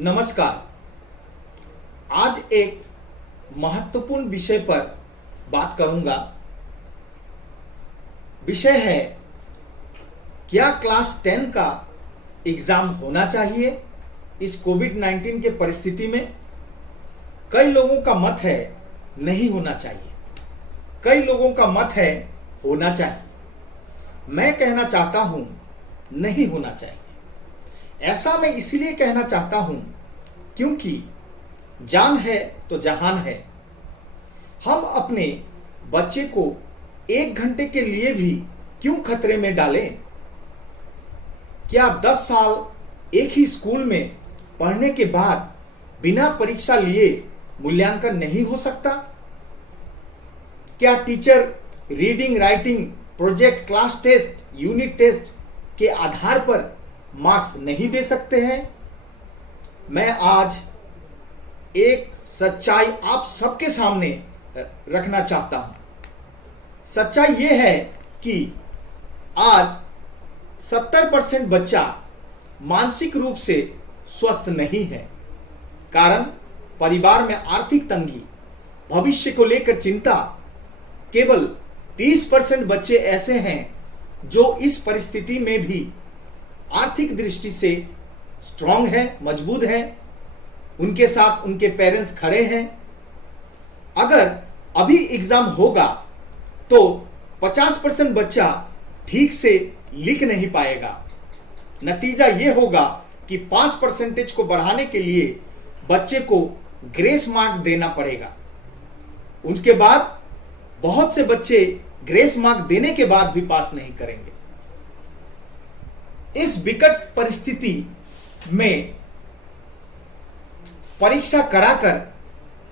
नमस्कार। आज एक महत्वपूर्ण विषय पर बात करूंगा। विषय है, क्या क्लास 10 का एग्जाम होना चाहिए इस कोविड-19 के परिस्थिति में। कई लोगों का मत है नहीं होना चाहिए, कई लोगों का मत है होना चाहिए। मैं कहना चाहता हूं नहीं होना चाहिए। ऐसा मैं इसलिए कहना चाहता हूं क्योंकि जान है तो जहान है। हम अपने बच्चे को 1 घंटे के लिए भी क्यों खतरे में डालें। क्या 10 साल एक ही स्कूल में पढ़ने के बाद बिना परीक्षा लिए मूल्यांकन नहीं हो सकता। क्या teacher reading, writing, project, class test, unit test के आधार पर मार्क्स नहीं दे सकते हैं। मैं आज एक सच्चाई आप सबके सामने रखना चाहता हूं। सच्चाई यह है कि आज 70% बच्चा मानसिक रूप से स्वस्थ नहीं है। कारण परिवार में आर्थिक तंगी, भविष्य को लेकर चिंता। केवल 30% बच्चे ऐसे हैं जो इस परिस्थिति में भी आर्थिक दृष्टि से स्ट्रांग है, मजबूत है। उनके साथ उनके पेरेंट्स खड़े हैं। अगर अभी एग्जाम होगा तो 50% बच्चा ठीक से लिख नहीं पाएगा। नतीजा यह होगा कि 5% को बढ़ाने के लिए बच्चे को ग्रेस मार्क्स देना पड़ेगा। उनके बाद बहुत से बच्चे ग्रेस मार्क्स देने के बाद भी पास नहीं करेंगे। इस विकट परिस्थिति में परीक्षा कराकर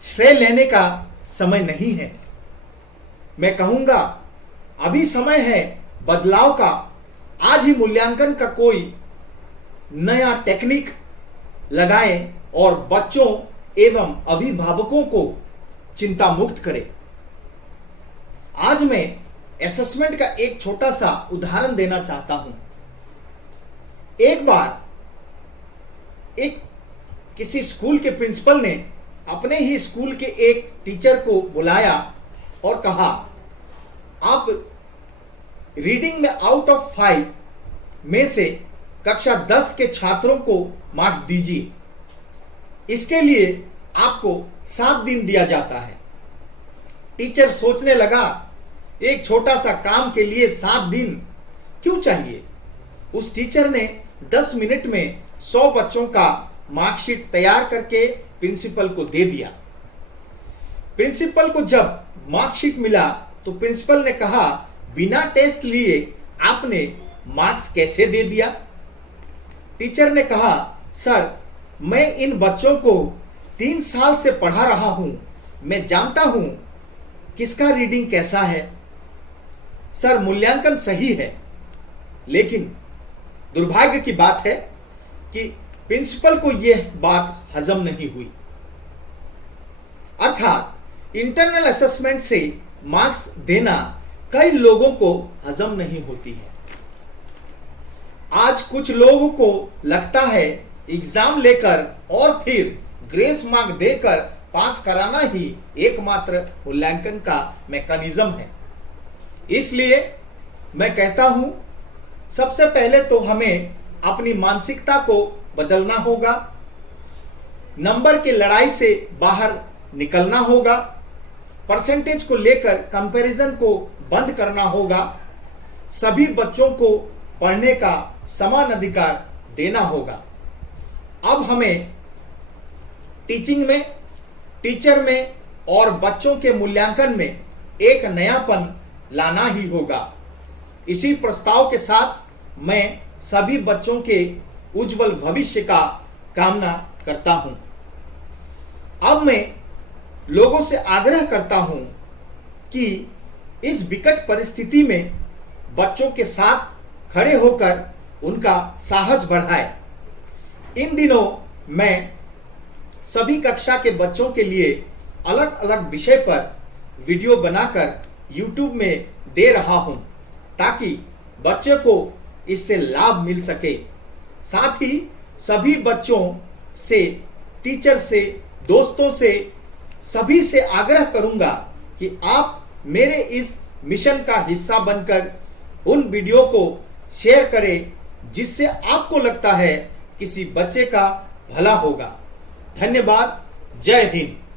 श्रेय लेने का समय नहीं है। मैं कहूंगा अभी समय है बदलाव का। आज ही मूल्यांकन का कोई नया टेक्निक लगाएं और बच्चों एवं अभिभावकों को चिंता मुक्त करें। आज मैं असेसमेंट का एक छोटा सा उदाहरण देना चाहता हूं। एक बार किसी स्कूल के प्रिंसिपल ने अपने ही स्कूल के एक टीचर को बुलाया और कहा, आप रीडिंग में आउट ऑफ 5 में से कक्षा 10 के छात्रों को मार्क्स दीजिए। इसके लिए आपको 7 दिन दिया जाता है। टीचर सोचने लगा, एक छोटा सा काम के लिए 7 दिन क्यों चाहिए। उस टीचर ने 10 मिनट में 100 बच्चों का मार्कशीट तैयार करके प्रिंसिपल को दे दिया। प्रिंसिपल को जब मार्कशीट मिला तो प्रिंसिपल ने कहा, बिना टेस्ट लिए आपने मार्क्स कैसे दे दिया। टीचर ने कहा, सर मैं इन बच्चों को 3 साल से पढ़ा रहा हूं, मैं जानता हूं किसका रीडिंग कैसा है। सर मूल्यांकन सही है, लेकिन दुर्भाग्य की बात है कि प्रिंसिपल को यह बात हजम नहीं हुई। अर्थात इंटरनल असेसमेंट से मार्क्स देना कई लोगों को हजम नहीं होती है। आज कुछ लोगों को लगता है एग्जाम लेकर और फिर ग्रेस मार्क देकर पास कराना ही एकमात्र मूल्यांकन का मैकेनिज्म है। इसलिए मैं कहता हूं, सबसे पहले तो हमें अपनी मानसिकता को बदलना होगा। नंबर की लड़ाई से बाहर निकलना होगा। परसेंटेज को लेकर कंपैरिजन को बंद करना होगा। सभी बच्चों को पढ़ने का समान अधिकार देना होगा। अब हमें टीचिंग में, टीचर में और बच्चों के मूल्यांकन में एक नयापन लाना ही होगा। इसी प्रस्ताव के साथ मैं सभी बच्चों के उज्जवल भविष्य का कामना करता हूं। अब मैं लोगों से आग्रह करता हूं कि इस विकट परिस्थिति में बच्चों के साथ खड़े होकर उनका साहस बढ़ाएं। इन दिनों मैं सभी कक्षा के बच्चों के लिए अलग अलग विषय पर वीडियो बनाकर YouTube में दे रहा हूं, ताकि बच्चे को इससे लाभ मिल सके। साथ ही सभी बच्चों से, टीचर से, दोस्तों से, सभी से आग्रह करूंगा कि आप मेरे इस मिशन का हिस्सा बनकर उन वीडियो को शेयर करें जिससे आपको लगता है किसी बच्चे का भला होगा। धन्यवाद। जय हिंद।